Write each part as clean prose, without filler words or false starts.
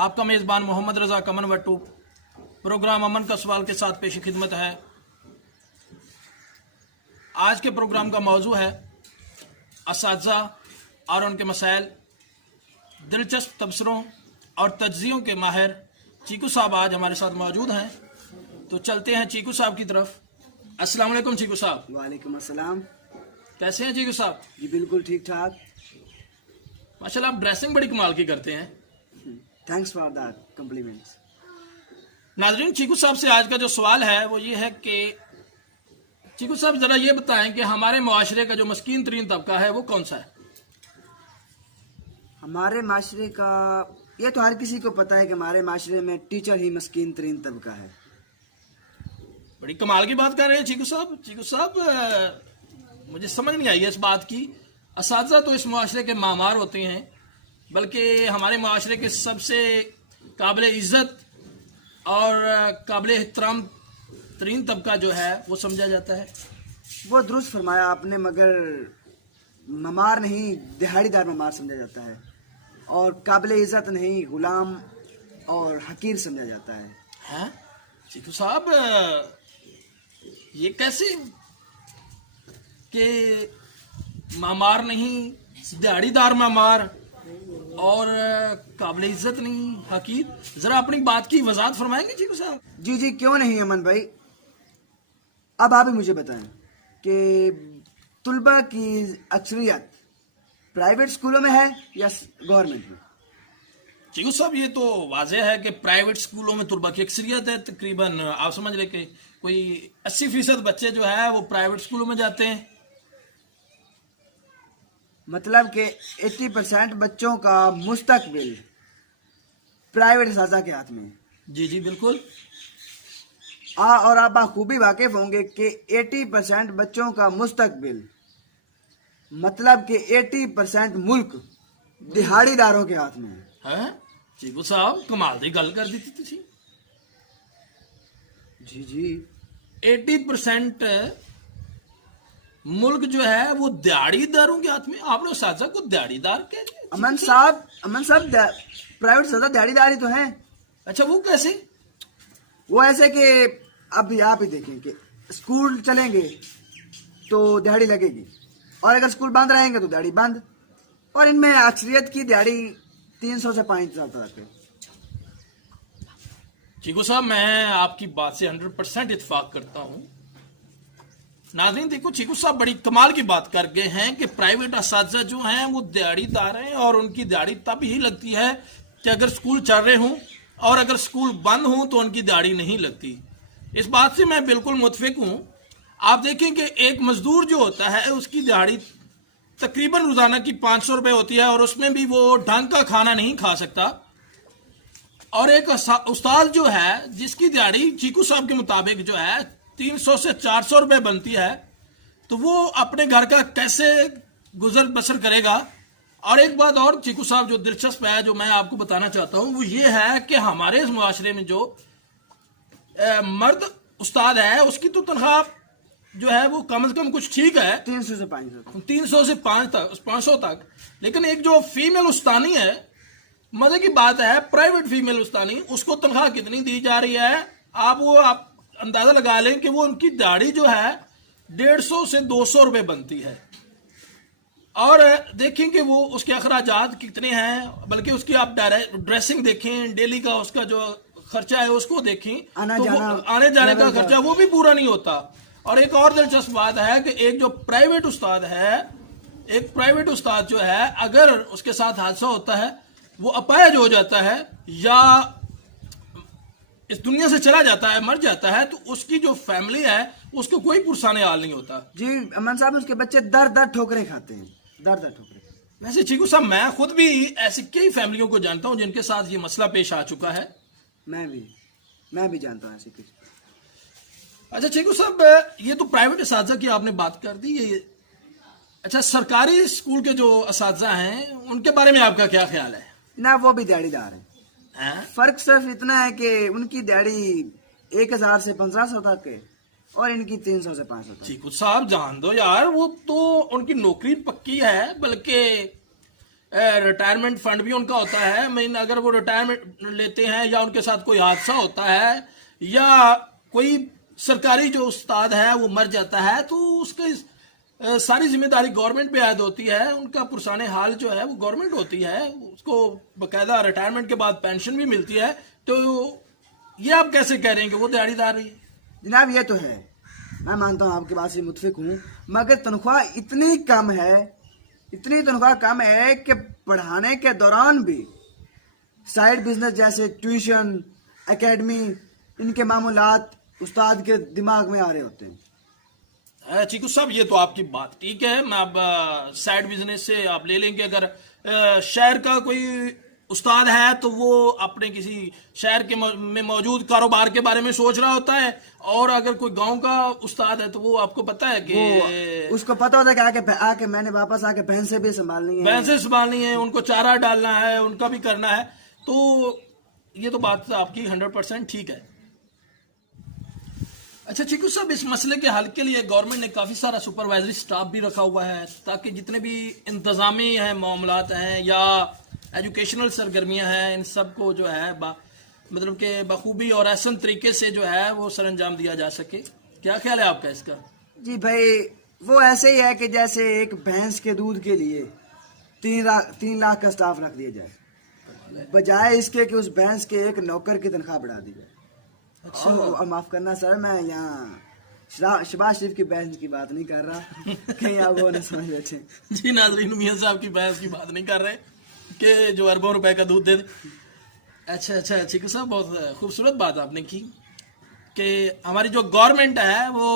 आपका मेज़बान मोहम्मद रज़ा कमन वट्टू प्रोग्राम अमन का सवाल के साथ पेश खिदमत है। आज के प्रोग्राम का मौजू है असातिज़ा और उनके मसाइल। दिलचस्प तबसरों और तज्ज़ियों के माहिर चीकू साहब आज हमारे साथ मौजूद हैं, तो चलते हैं चीकू साहब की तरफ। अस्सलाम वालेकुम चीकू साहब। वालेकुम अस्सलाम। कैसे हैं चीकू साहब? जी बिल्कुल ठीक ठाक। माशाल्लाह, आप ड्रेसिंग बड़ी कमाल की करते हैं। Thanks for that compliments. नाज़रीन, चीकू साहब से आज का जो सवाल है वो ये है कि चीकू साहब ज़रा ये बताएं कि हमारे मुआशरे का जो मस्कीन तरीन तबका है वो कौन सा है? हमारे माशरे का ये तो हर किसी को पता है कि हमारे माशरे में टीचर ही मस्कीन तरीन तबका है। बड़ी कमाल की बात कर रहे हैं चीकू साहब। चीकू साहब, मुझे समझ नहीं आई है इस बात की। असातिज़ा तो इस मुआशरे के मामार होते हैं, बल्कि हमारे मुआशरे के सबसे काबिल इज़्ज़त और काबिल एहतराम तरीन तबका जो है वो समझा जाता है। वो दुरुस्त फरमाया आपने, मगर ममार नहीं दिहाड़ीदार ममार समझा जाता है, और काबिल इज़्ज़त नहीं गुलाम और हकीर समझा जाता है। हैं चीकू साहब, ये कैसे कि मामार नहीं, दिहाड़ीदार मामार और काबिल इज्जत नहीं हकीर? जरा अपनी बात की वजाहत फरमाएंगे चीकू साहब? जी जी क्यों नहीं अमन भाई। अब आप ही मुझे बताएं कि तुलबा की अक्सरियत प्राइवेट स्कूलों में है या गवर्नमेंट में? चीकू साहब, ये तो वाजह है कि प्राइवेट स्कूलों में तुलबा की अक्सरियत है। तकरीबन आप समझ रहे कि कोई 80% बच्चे जो है वो प्राइवेट स्कूलों में जाते हैं। मतलब कि 80% बच्चों का मुस्तकबिल प्राइवेट असातिज़ा के हाथ में है। जी जी बिल्कुल। और आप खूबी वाकिफ होंगे कि 80% बच्चों का मुस्तकबिल मतलब कि 80% मुल्क दिहाड़ीदारों के हाथ में है। हैं चीकू साहब, कमाल दी गल कर दी थी तुसी। जी जी 80% मुल्क जो है वो दिहाड़ीदारों के हाथ में। आपने असातिज़ा को दिहाड़ीदार कह दिया? अमन साहब प्राइवेट असातिज़ा दिहाड़ीदार ही तो हैं। अच्छा, वो कैसे? वो ऐसे कि अब आप ही देखें कि स्कूल चलेंगे तो दिहाड़ी लगेगी, और अगर स्कूल बंद रहेंगे तो दिहाड़ी बंद, और इनमें अक्सरियत की दिहाड़ी 300 से 500 तक है। चीकू साहब, मैं आपकी बात से 100% इत्तेफाक करता हूँ। नाज़रीन देखो, चीकू साहब बड़ी कमाल की बात कर गए हैं कि प्राइवेट असातिज़ा जो हैं वो दिहाड़ीदार हैं, और उनकी दिहाड़ी तब ही लगती है कि अगर स्कूल चल रहे हों, और अगर स्कूल बंद हों तो उनकी दिहाड़ी नहीं लगती। इस बात से मैं बिल्कुल मुत्तफिक हूँ। आप देखें कि एक मजदूर जो होता है उसकी दिहाड़ी तकरीबन रोज़ाना की 500 रुपये होती है, और उसमें भी वो ढंग का खाना नहीं खा सकता। और एक उस्ताद जो है जिसकी दिहाड़ी चीकू साहब के मुताबिक जो है 300 से 400 रुपये बनती है, तो वो अपने घर का कैसे गुजर बसर करेगा? और एक बात और चीकू साहब जो दिलचस्प है, जो मैं आपको बताना चाहता हूँ, वो ये है कि हमारे इस मुआशरे में जो मर्द उस्ताद है उसकी तो तनख्वाह जो है वो कम से कम कुछ ठीक है, 300 से 500 300 से 500 तक। लेकिन एक जो फीमेल उस्तानी है, मजे की बात है, प्राइवेट फीमेल उस्तानी, उसको तनख्वाह कितनी दी जा रही है? आप अंदाजा लगा लें कि वो उनकी दिहाड़ी जो है 150 से 200 रुपये बनती है। और देखें कि वो उसके अखराजात कितने हैं, बल्कि उसकी आप ड्रेसिंग देखें, डेली का उसका जो खर्चा है उसको देखें, तो आने जाने का खर्चा वो भी पूरा नहीं होता। और एक और दिलचस्प बात है कि एक जो प्राइवेट उस्ताद है, एक प्राइवेट उस्ताद जो है, अगर उसके साथ हादसा होता है, वो अपाहिज हो जाता है या इस दुनिया से चला जाता है, मर जाता है, तो उसकी जो फैमिली है उसको कोई पुरसाने हाल नहीं होता। जी अमन साहब, उसके बच्चे दर दर ठोकरें खाते हैं, दर दर ठोकरें। वैसे चीकू साहब, मैं खुद भी ऐसी कई फैमिलियों को जानता हूं जिनके साथ ये मसला पेश आ चुका है। मैं भी जानता हूँ ऐसी कुछ। अच्छा चीकू साहब, ये तो प्राइवेट असातिज़ा की आपने बात कर दी। ये अच्छा, सरकारी स्कूल के जो असातिज़ा हैं उनके बारे में आपका क्या ख्याल है? ना वो भी दिहाड़ीदार हैं। फर्क सिर्फ इतना है कि उनकी दिहाड़ी 1000 से 1500 तक है, और इनकी 300 से 500 तक। चीकू साहब, जान दो यार, वो तो उनकी नौकरी पक्की है, बल्कि रिटायरमेंट फंड भी उनका होता है। मीन अगर वो रिटायरमेंट लेते हैं या उनके साथ कोई हादसा होता है या कोई सरकारी जो उस्ताद है वो मर जाता है तो उसके सारी जिम्मेदारी गवर्नमेंट पे आयद होती है। उनका पुरसाने हाल जो है वो गवर्नमेंट होती है, उसको बकायदा रिटायरमेंट के बाद पेंशन भी मिलती है। तो ये आप कैसे कह रहे हैं कि वो दिहाड़ीदार है? जनाब ये तो है, मैं मानता हूँ आपकी बात से मुतफिक हूँ, मगर तनख्वाह इतनी कम है, इतनी तनख्वाह कम है कि पढ़ाने के दौरान भी साइड बिजनेस जैसे ट्यूशन, एकेडमी, इनके मामूलात उस्ताद के दिमाग में आ रहे होते हैं। चीकू साहब ये तो आपकी बात ठीक है। मैं अब साइड बिजनेस से आप ले लेंगे, अगर शहर का कोई उस्ताद है तो वो अपने किसी शहर के में मौजूद कारोबार के बारे में सोच रहा होता है, और अगर कोई गांव का उस्ताद है तो वो आपको पता है कि उसको पता होता है कि आके मैंने वापस आके भैंसे भी संभालनी है, भैंसे संभालनी है, उनको चारा डालना है, उनका भी करना है। तो ये तो बात आपकी 100% ठीक है। अच्छा चीकू साहब, इस मसले के हल के लिए गवर्नमेंट ने काफ़ी सारा सुपरवाइजरी स्टाफ भी रखा हुआ है ताकि जितने भी इंतज़ामी हैं मामलात हैं या एजुकेशनल सरगर्मियां हैं, इन सब को जो है मतलब कि बखूबी और आसान तरीके से जो है वो सर अंजाम दिया जा सके। क्या ख्याल है आपका इसका? जी भाई, वो ऐसे ही है कि जैसे एक भैंस के दूध के लिए 3 लाख का स्टाफ रख दिया जाए, बजाय इसके कि उस भैंस के एक नौकर की तनख्वाह बढ़ा दी जाए। अच्छा, और माफ करना सर, मैं यहाँ शहबाज शरीफ की बहस की बात नहीं कर रहा, कहीं आप वो न समझ बैठे। जी नाज़रीन, मियां साहब की बहस की बात नहीं कर रहे कि जो अरबों रुपए का दूध दे दे। अच्छा चीकू साहब, बहुत खूबसूरत बात आपने की कि हमारी जो गवर्नमेंट है वो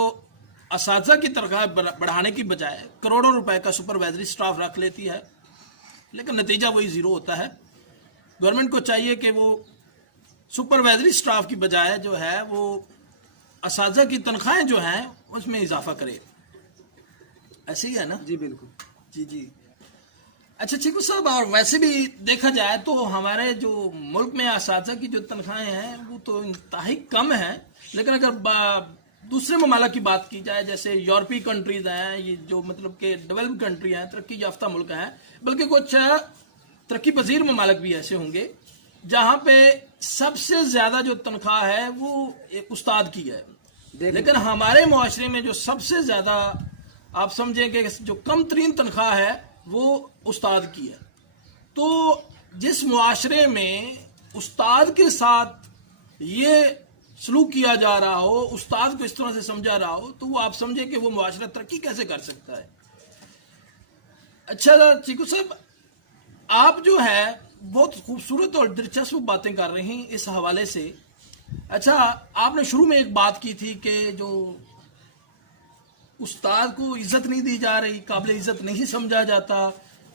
असातिज़ा की तनख्वाह बढ़ाने की बजाय करोड़ों रुपए का सुपरवाइजरी स्टाफ रख लेती है, लेकिन नतीजा वही ज़ीरो होता है। गवर्नमेंट को चाहिए कि वो सुपरवाइजरी स्टाफ की बजाय जो है वो असातिज़ा की तनख्वाहें जो हैं उसमें इजाफा करे। ऐसे ही है ना? जी बिल्कुल। जी। अच्छा चीकू साहब, और वैसे भी देखा जाए तो हमारे जो मुल्क में असातिज़ा की जो तनख्वाहें हैं वो तो इंतहाई कम है, लेकिन अगर दूसरे ममालिक की बात की जाए, जैसे यूरोपीय कंट्रीज हैं, ये जो मतलब के डेवलप्ड कंट्री हैं, तरक्की याफ्ता मुल्क हैं, बल्कि कुछ तरक्की पजीर ममालिक भी ऐसे होंगे जहाँ पे सबसे ज़्यादा जो तनख्वाह है वो एक उस्ताद की है, लेकिन हमारे मुआशरे में जो सबसे ज़्यादा आप समझें कि जो कम तरीन तनख्वाह है वो उस्ताद की है। तो जिस मुआशरे में उस्ताद के साथ ये सलूक किया जा रहा हो, उस्ताद को इस तरह से समझा रहा हो, तो वो आप समझें कि वो मुआशरा तरक्की कैसे कर सकता है। अच्छा चीकू साहब, आप जो है बहुत खूबसूरत और दिलचस्प बातें कर रहे हैं इस हवाले से। अच्छा, आपने शुरू में एक बात की थी कि जो उस्ताद को इज्जत नहीं दी जा रही, काबिल इज्जत नहीं समझा जाता,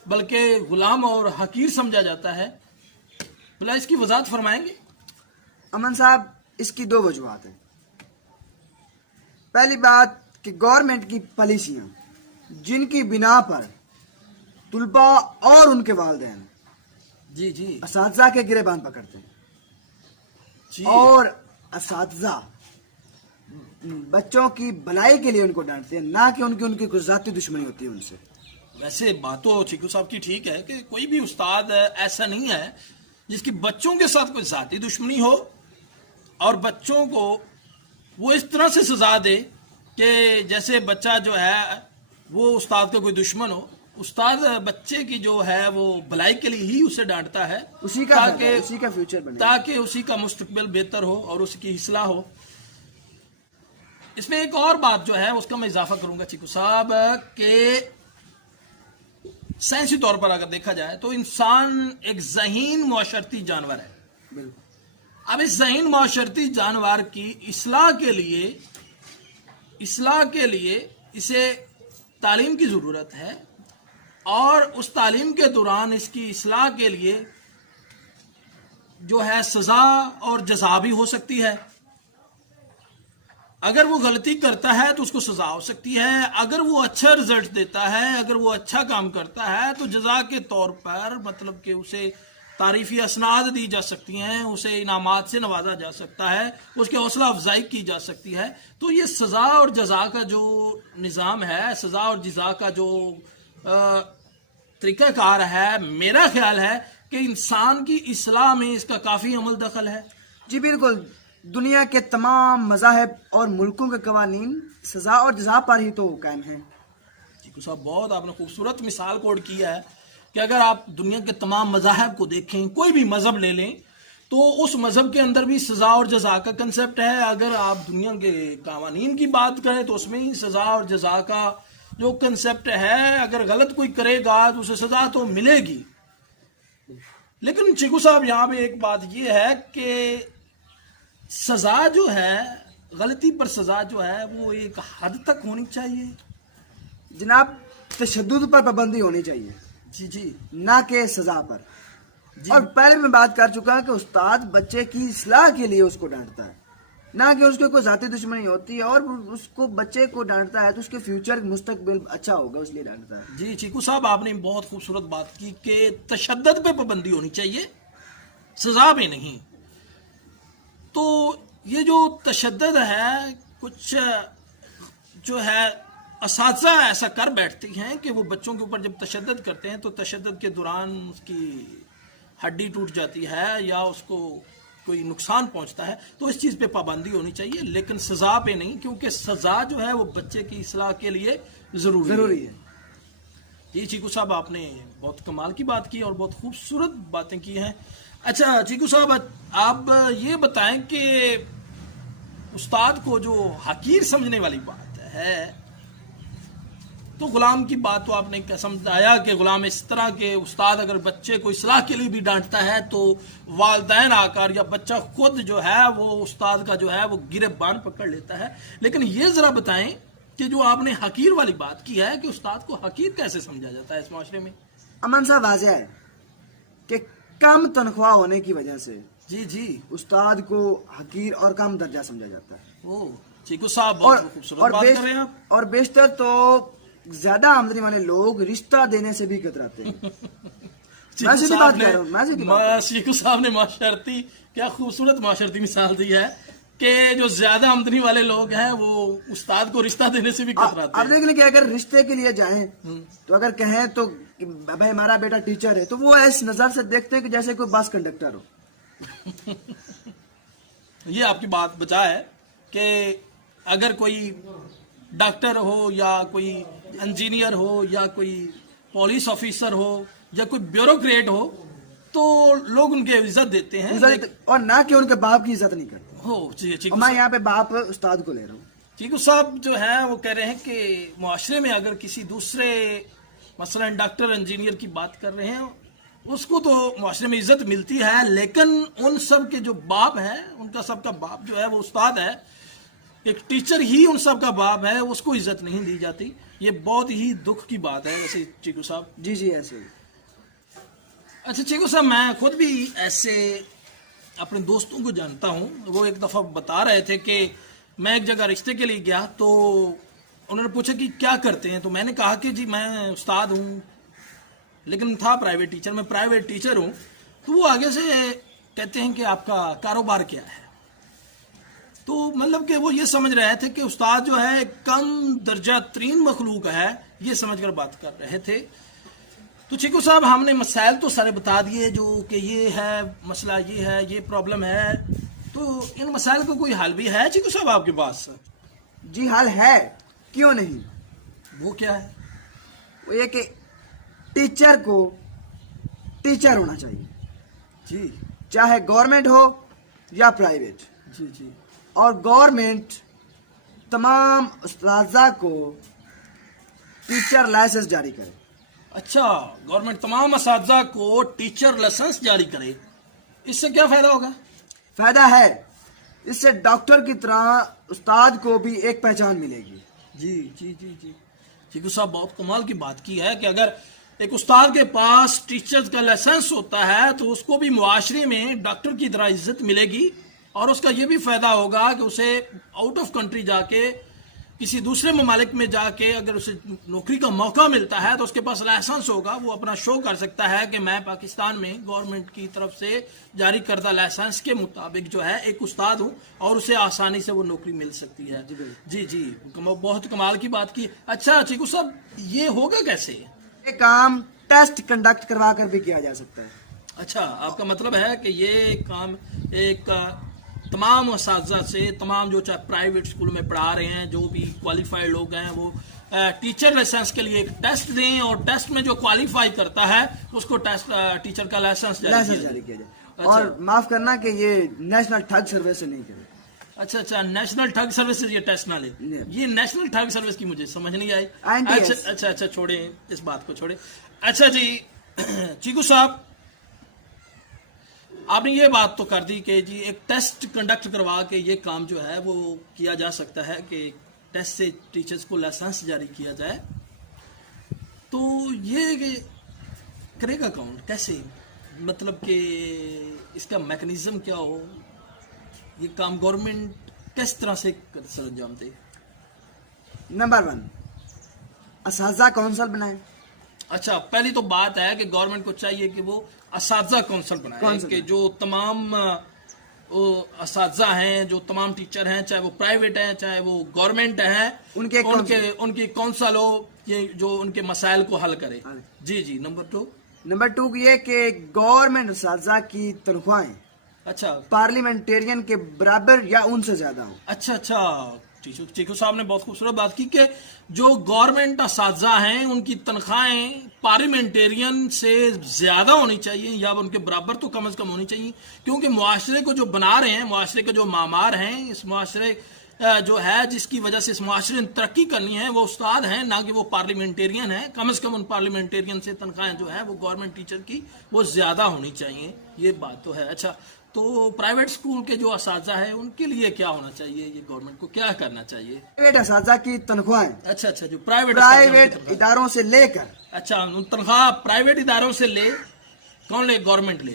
बल्कि गुलाम और हकीर समझा जाता है। भला इसकी वजाहत फरमाएंगे? अमन साहब, इसकी 2 वजूहत हैं। पहली बात कि गवर्नमेंट की पॉलिसियां जिनकी बिना पर तुलबा और उनके वालिदैन जी असातिज़ा के गिरेबान पकड़ते हैं जी, और असातिज़ा बच्चों की भलाई के लिए उनको डांटते हैं, ना कि उनकी कोई ज़ाती दुश्मनी होती है उनसे। वैसे बात तो चीकू साहब की ठीक है कि कोई भी उस्ताद ऐसा नहीं है जिसकी बच्चों के साथ कोई ज़ाती दुश्मनी हो और बच्चों को वो इस तरह से सजा दे कि जैसे बच्चा जो है वो उस्ताद का कोई दुश्मन हो। उस्ताद बच्चे की जो है वो भलाई के लिए ही उसे डांटता है, उसी का फ्यूचर बने, ताकि उसी का मुस्तकबिल बेहतर हो और उसकी इस्लाह हो। इसमें एक और बात जो है उसका मैं इजाफा करूंगा चीकू साहब कि साइंसी तौर पर अगर देखा जाए तो इंसान एक ज़हीन मुआशरती जानवर है। बिल्कुल। अब इस ज़हीन मुआशरती जानवर की इस्लाह के लिए इसे तालीम की ज़रूरत है, और उस तालीम के दौरान इसकी इस्लाह के लिए जो है सज़ा और जज़ा भी हो सकती है। अगर वो गलती करता है तो उसको सज़ा हो सकती है, अगर वो अच्छा रिजल्ट देता है, अगर वो अच्छा काम करता है तो जज़ा के तौर पर मतलब कि उसे तारीफ़ी असनाद दी जा सकती हैं, उसे इनामात से नवाजा जा सकता है, उसकी हौसला अफजाई की जा सकती है। तो ये सज़ा और जज़ा का जो निज़ाम है, सज़ा और जज़ा का जो طریقہ کار ہے، میرا خیال ہے کہ انسان کی اصلاح میں اس کا کافی عمل دخل ہے. جی بالکل، دنیا کے تمام مذاہب اور ملکوں کے قوانین سزا اور جزا پر ہی تو قائم ہیں. چیکو صاحب بہت آپ نے خوبصورت مثال کوٹ کیا ہے کہ اگر آپ دنیا کے تمام مذاہب کو دیکھیں، کوئی بھی مذہب لے لیں، تو اس مذہب کے اندر بھی سزا اور جزا کا کنسپٹ ہے. اگر آپ دنیا کے قوانین کی بات کریں تو اس میں ہی سزا اور جزا کا جو کنسپٹ ہے، اگر غلط کوئی کرے گا تو اسے سزا تو ملے گی. لیکن چیکو صاحب یہاں پہ ایک بات یہ ہے کہ سزا جو ہے، غلطی پر سزا جو ہے وہ ایک حد تک ہونی چاہیے. جناب، تشدد پر پابندی ہونی چاہیے، جی جی نہ کہ سزا پر. جی. اور پہلے میں بات کر چکا کہ استاد بچے کی اصلاح کے لیے اس کو ڈانٹتا ہے، نہ کہ اس کو کوئی ذاتی دشمنی ہوتی ہے، اور اس کو بچے کو ڈانٹتا ہے تو اس کے فیوچر مستقبل اچھا ہوگا، اس لیے ڈانٹتا ہے. جی چیکو صاحب آپ نے بہت خوبصورت بات کی کہ تشدد پہ پابندی ہونی چاہیے، سزا پہ نہیں. تو یہ جو تشدد ہے، کچھ جو ہے اساتذہ ایسا کر بیٹھتے ہیں کہ وہ بچوں کے اوپر جب تشدد کرتے ہیں تو تشدد کے دوران اس کی ہڈی ٹوٹ جاتی ہے یا اس کو کوئی نقصان پہنچتا ہے. تو اس چیز پہ پابندی ہونی چاہیے، لیکن سزا پہ نہیں، کیونکہ سزا جو ہے وہ بچے کی اصلاح کے لیے ضروری ہے. جی چیکو صاحب آپ نے بہت کمال کی بات کی اور بہت خوبصورت باتیں کی ہیں. اچھا چیکو صاحب آپ یہ بتائیں کہ استاد کو جو حقیر سمجھنے والی بات ہے، تو غلام کی بات تو آپ نے سمجھایا کہ غلام اس طرح کے استاد اگر بچے کو اصلاح کے لیے بھی ڈانٹتا ہے تو والدین آ کر یا بچہ خود جو ہے وہ استاد کا جو ہے وہ گریبان پکڑ لیتا ہے. لیکن یہ ذرا بتائیں کہ جو آپ نے حقیر والی بات کی ہے کہ استاد کو حقیر کیسے سمجھا جاتا ہے اس معاشرے میں؟ امن صاحب، واضح ہے کہ کم تنخواہ ہونے کی وجہ سے جی جی استاد کو حقیر اور کم درجہ سمجھا جاتا ہے. او چیکو صاحب بہت خوبصورت بات کر رہے ہیں آپ. اور بیشتر تو زیادہ آمدنی والے لوگ رشتہ دینے سے بھی کتراتے ہیں. میں سیدھی بات کر رہا ہوں، میں سیدھی بات. چیکو صاحب نے معاشرتی کیا خوبصورت معاشرتی مثال دی ہے کہ جو زیادہ آمدنی والے لوگ ہیں وہ استاد کو رشتہ دینے سے بھی کتراتے اب ہیں. دیکھ لیں کہ اگر رشتے کے لیے جائیں تو اگر کہیں تو کہ بھائی ہمارا بیٹا ٹیچر ہے، تو وہ اس نظر سے دیکھتے ہیں کہ جیسے کوئی بس کنڈکٹر ہو. یہ آپ کی بات بچا ہے کہ اگر کوئی ڈاکٹر ہو یا کوئی انجینئر ہو یا کوئی پولیس آفیسر ہو یا کوئی بیوروکریٹ ہو تو لوگ ان کی عزت دیتے ہیں، اور نہ کہ ان کے باپ کی عزت نہیں کرتے. چیکو میں یہاں پہ باپ استاد کو لے رہا ہوں. چیکو صاحب جو ہے وہ کہہ رہے ہیں کہ معاشرے میں اگر کسی دوسرے مثلا ڈاکٹر انجینئر کی بات کر رہے ہیں اس کو تو معاشرے میں عزت ملتی ہے، لیکن ان سب کے جو باپ ہیں، ان کا سب کا باپ جو ہے وہ استاد ہے، ایک ٹیچر ہی ان سب کا باپ ہے، اس کو عزت نہیں دی جاتی. یہ بہت ہی دکھ کی بات ہے ویسے چیکو صاحب. جی جی ایسے ہی. اچھا چیکو صاحب میں خود بھی ایسے اپنے دوستوں کو جانتا ہوں. وہ ایک دفعہ بتا رہے تھے کہ میں ایک جگہ رشتے کے لیے گیا تو انہوں نے پوچھا کہ کیا کرتے ہیں، تو میں نے کہا کہ جی میں استاد ہوں، لیکن تھا پرائیویٹ ٹیچر، میں پرائیویٹ ٹیچر ہوں. تو وہ آگے سے کہتے ہیں کہ آپ کا کاروبار کیا ہے. تو مطلب کہ وہ یہ سمجھ رہے تھے کہ استاد جو ہے کم درجہ ترین مخلوق ہے، یہ سمجھ کر بات کر رہے تھے. تو چیکو صاحب ہم نے مسائل تو سارے بتا دیے جو کہ یہ ہے مسئلہ، یہ ہے، یہ پرابلم ہے. تو ان مسائل کا کوئی حل بھی ہے چیکو صاحب آپ کے پاس؟ جی حل ہے، کیوں نہیں. وہ کیا ہے؟ وہ یہ کہ ٹیچر کو ٹیچر ہونا چاہیے، جی چاہے گورنمنٹ ہو یا پرائیویٹ. جی جی. اور گورنمنٹ تمام اساتذہ کو ٹیچر لائسنس جاری کرے. اچھا، گورنمنٹ تمام اساتذہ کو ٹیچر لائسنس جاری کرے. اس سے کیا فائدہ ہوگا؟ فائدہ ہے، اس سے ڈاکٹر کی طرح استاد کو بھی ایک پہچان ملے گی. جی جی جی جی. چیکو صاحب بہت کمال کی بات کی ہے کہ اگر ایک استاد کے پاس ٹیچر کا لائسنس ہوتا ہے تو اس کو بھی معاشرے میں ڈاکٹر کی طرح عزت ملے گی، اور اس کا یہ بھی فائدہ ہوگا کہ اسے آؤٹ آف کنٹری جا کے کسی دوسرے ممالک میں جا کے اگر اسے نوکری کا موقع ملتا ہے تو اس کے پاس لائسنس ہوگا، وہ اپنا شو کر سکتا ہے کہ میں پاکستان میں گورنمنٹ کی طرف سے جاری کردہ لائسنس کے مطابق جو ہے ایک استاد ہوں، اور اسے آسانی سے وہ نوکری مل سکتی ہے. جی جی، بہت کمال کی بات کی. اچھا چیکو صاحب یہ ہوگا کیسے؟ یہ کام टेस्ट कंडक्ट करवा कर भी किया जा सकता है। अच्छा, आपका मतलब है कि ये काम एक तमाम असातिज़ा से, तमाम जो चाहे प्राइवेट स्कूल में पढ़ा रहे हैं, जो भी क्वालिफाइड लोग हैं, वो टीचर लाइसेंस के लिए एक टेस्ट दें और टेस्ट में जो क्वालिफाई करता है उसको टेस्ट टीचर का लाइसेंस जारी किया जाए। और माफ करना कि ये नेशनल ठग सर्विस से नहीं करे। अच्छा, नेशनल ठग सर्विस ये टेस्ट ना ले। ये नेशनल ठग सर्विस की मुझे समझ नहीं आई। अच्छा, छोड़े इस बात को, छोड़े। अच्छा जी, चीकू साहब, आपने ये बात तो कर दी कि जी एक टेस्ट कंडक्ट करवा के ये काम जो है वो किया जा सकता है कि टेस्ट से टीचर्स को लाइसेंस जारी किया जाए। तो ये करेगा कौन, कैसे, मतलब कि इसका मैकेनिज्म क्या हो, ये काम गवर्नमेंट किस तरह से सर अंजाम दे? नंबर 1, असातिज़ा काउंसिल बनाए। अच्छा, पहली तो बात है कि गवर्नमेंट को चाहिए कि वो असातिज़ा काउंसिल बनाए कि जो तमाम असातिज़ा हैं, जो तमाम टीचर हैं, चाहे वो प्राइवेट हैं चाहे वो गवर्नमेंट हैं, उनकी काउंसिल हो ये जो उनके मसाइल को हल करे। जी। नंबर 2 ये कि गवर्नमेंट असातिज़ा की तनख्वाहें अच्छा पार्लियामेंटेरियन के बराबर या उनसे ज्यादा हो। अच्छा, चीकू साहब ने बहुत खूबसूरत बात की कि जो गवर्नमेंट असातिज़ा हैं उनकी तनख्वाहें पार्लियामेंटेरियन से ज्यादा होनी चाहिए या उनके बराबर तो कम से कम होनी चाहिए, क्योंकि मुआशरे को जो बना रहे हैं, मुआशरे के जो मामार हैं, इस मुआशरे जो है जिसकी वजह से इस मुआशरे ने तरक्की करनी है, वो उस्ताद हैं, ना कि वो पार्लियामेंटेरियन हैं। कम से कम उन पार्लियामेंटेरियन से तनख्वाहें जो है वो गवर्नमेंट टीचर की वो ज्यादा होनी चाहिए, ये बात तो है। अच्छा, तो प्राइवेट स्कूल के जो असातिज़ा है उनके लिए क्या होना चाहिए, ये गवर्नमेंट को क्या करना चाहिए? प्राइवेट असातिज़ा की तनख्वाहें, अच्छा, जो प्राइवेट इदारों से लेकर, अच्छा, तनख्वाह प्राइवेट इदारों से ले, कौन ले? गवर्नमेंट ले।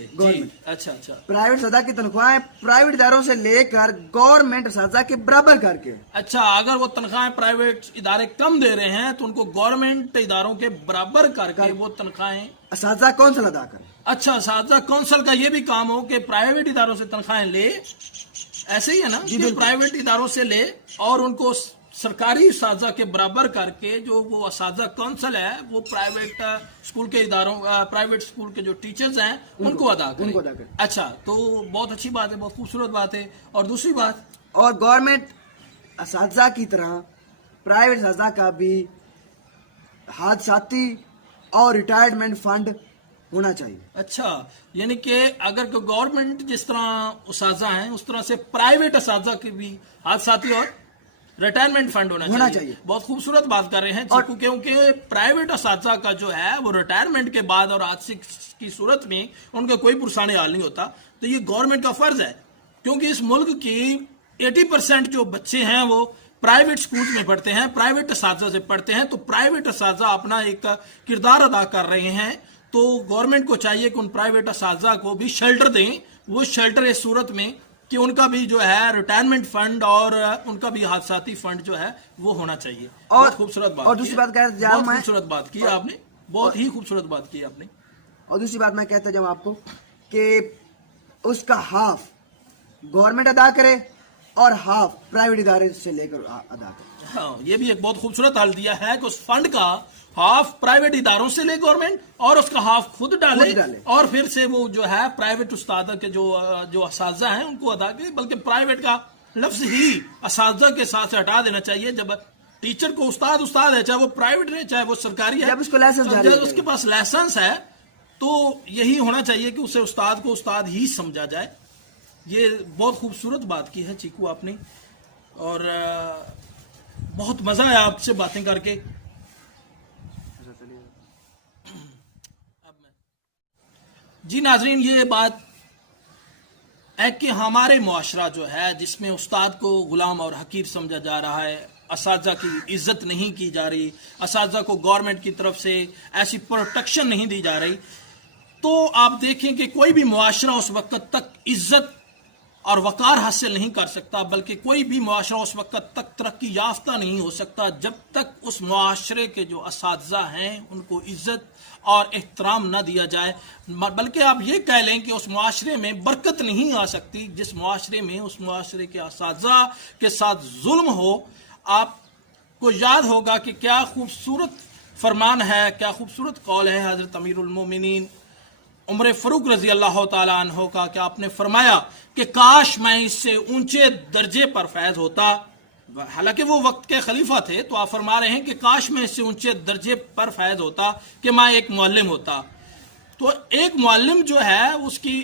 अच्छा, प्राइवेट असातिज़ा की तनख्वाहें प्राइवेट इदारों से लेकर गवर्नमेंट असातिज़ा के बराबर करके। अच्छा, अगर वो तनख्वाहें प्राइवेट इदारे कम दे रहे हैं तो उनको गवर्नमेंट इदारों के बराबर करके वो तनख्वाहें असातिज़ा काउंसिल अदा करे। अच्छा, असातिज़ा काउंसिल का ये भी काम हो कि प्राइवेट इदारों से तनख्वाहें ले, ऐसे ही है ना कि प्राइवेट इदारों से ले और उनको सरकारी असातिज़ा के बराबर करके जो वो असातिज़ा काउंसिल है वो प्राइवेट स्कूल के इदारों, प्राइवेट स्कूल के जो टीचर्स हैं उनको अदा करे। अच्छा, तो बहुत अच्छी बात है, बहुत खूबसूरत बात है। और दूसरी बात, और गवर्नमेंट असातिज़ा की तरह प्राइवेट असातिज़ा का भी हादसाती और रिटायरमेंट फंड होना चाहिए। अच्छा, यानी कि अगर गवर्नमेंट जिस तरह असातिज़ा हैं उस तरह से प्राइवेट असातिज़ा के भी हादसाती और रिटायरमेंट फंड होना चाहिए। बहुत खूबसूरत बात कर रहे हैं चीकू, क्योंकि प्राइवेट असातिज़ा का जो है वो रिटायरमेंट के बाद और हादसे की सूरत में उनका कोई पुरसाने हाल नहीं होता। तो ये गवर्नमेंट का फर्ज है, क्योंकि इस मुल्क की 80% जो बच्चे हैं वो प्राइवेट स्कूल में पढ़ते हैं, प्राइवेट असातिज़ा से पढ़ते हैं। तो प्राइवेट असातिज़ा अपना एक किरदार अदा कर रहे हैं, तो गवर्नमेंट को चाहिए कि उन प्राइवेट असातिज़ा को भी शेल्टर दें। वो शेल्टर इस सूरत में कि उनका भी जो है रिटायरमेंट फंड और उनका भी हादसाती फंड जो है वो होना चाहिए। और खूबसूरत बात, और दूसरी बात खूबसूरत बात की आपने, बहुत ही खूबसूरत बात की आपने। और दूसरी बात मैं कहता जाऊं आपको कि उसका हाफ गवर्नमेंट अदा करे और हाफ प्राइवेट इदारे से लेकर अदा करे। हाँ, ये भी एक बहुत खूबसूरत हल दिया है कि उस फंड का हाफ प्राइवेट इदारों से ले गवर्नमेंट और उसका हाफ खुद डाले और फिर से वो जो है प्राइवेट उस्ताद के जो असातिज़ा हैं उनको अदा करे। बल्कि प्राइवेट का लफ्ज ही असातिज़ा के साथ से हटा देना चाहिए। जब टीचर को उस्ताद है, चाहे वो प्राइवेट है चाहे वो सरकारी है, जब उसको लाइसेंस जब उसके पास लाइसेंस है तो यही होना चाहिए कि उसे उस्ताद को उस्ताद ही समझा जाए। ये बहुत खूबसूरत बात की है चीकू आपने, और बहुत मजा आया आपसे बातें करके। जी नाजरीन, ये बात है कि हमारे मुआशरा जो है जिसमें उस्ताद को गुलाम और हकीर समझा जा रहा है, असातिज़ा की इज्जत नहीं की जा रही, असातिज़ा को गवर्नमेंट की तरफ से ऐसी प्रोटेक्शन नहीं दी जा रही, तो आप देखें कि कोई भी मुआशरा उस वक्त तक इज्जत और वकार हासिल नहीं कर सकता, बल्कि कोई भी मुआशरा उस वक्त तक तरक्की याफ्ता नहीं हो सकता जब तक उस मुआशरे के जो असातिज़ा हैं उनको इज्जत और एहतराम न दिया जाए। बल्कि आप ये कह लें कि उस मुआशरे में बरकत नहीं आ सकती जिस मुआशरे में उस मुआशरे के असातिज़ा के साथ जुल्म हो। आपको याद होगा कि क्या खूबसूरत फरमान है, क्या खूबसूरत कौल है हज़रत अमीरुल मोमिनीन उमर फ़ारूक रज़ी अल्लाह ताला अन्हो का, कि आपने फरमाया कि काश मैं इससे ऊंचे दर्जे पर फैज़ होता। हालांकि वो वक्त के खलीफा थे, तो आप फरमा रहे हैं कि काश मैं इससे ऊंचे दर्जे पर फैज़ होता कि मैं एक मुअल्लिम होता। तो एक मुअल्लिम जो है, उसकी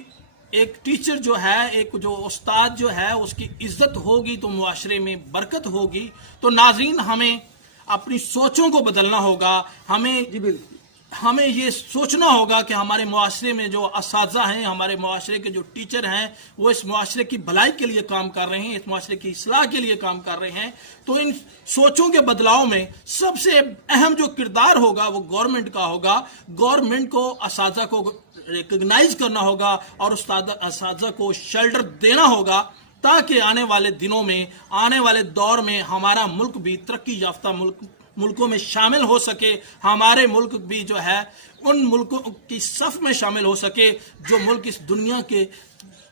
एक टीचर जो है, एक जो उस्ताद जो है, उसकी इज्जत होगी तो मुआशरे में बरकत होगी। तो नाज़रीन, हमें अपनी सोचों को बदलना होगा। जी बिल्कुल। हमें ये सोचना होगा कि हमारे मुआशरे में जो असातिज़ा हैं, हमारे मुआशरे के जो टीचर हैं, वो इस मुआशरे की भलाई के लिए काम कर रहे हैं, इस मुआशरे की इस्लाह के लिए काम कर रहे हैं। तो इन सोचों के बदलाव में सबसे अहम जो किरदार होगा वो गवर्नमेंट का होगा। गवर्नमेंट को असातिज़ा को रिकग्नाइज करना होगा और असातिज़ा को शेल्टर देना होगा, ताकि आने वाले दिनों में, आने वाले दौर में हमारा मुल्क भी तरक्की याफ्ता मुल्कों में शामिल हो सके। हमारे मुल्क भी जो है उन मुल्कों की सफ में शामिल हो सके जो मुल्क इस दुनिया के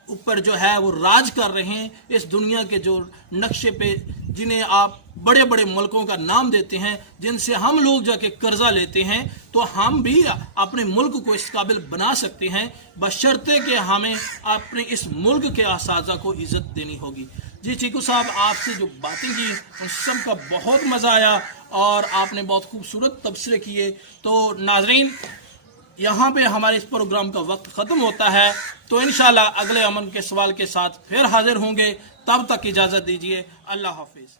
ऊपर जो है वो राज कर रहे हैं। इस दुनिया के जो नक्शे पे जिन्हें आप बड़े बड़े मुल्कों का नाम देते हैं, जिनसे हम लोग जाके कर्जा लेते हैं, तो हम भी अपने मुल्क को इस काबिल बना सकते हैं, बशर्ते कि हमें अपने इस मुल्क के असातिज़ा को इज्जत देनी होगी। जी चीकू साहब, आपसे जो बातें की उन सब का बहुत मज़ा आया और आपने बहुत खूबसूरत तबसरे किए। तो नाजरीन, यहाँ पे हमारे इस प्रोग्राम का वक्त ख़त्म होता है। तो इंशाल्लाह अगले अमन के सवाल के साथ फिर हाजिर होंगे। तब तक इजाज़त दीजिए। अल्लाह हाफिज़।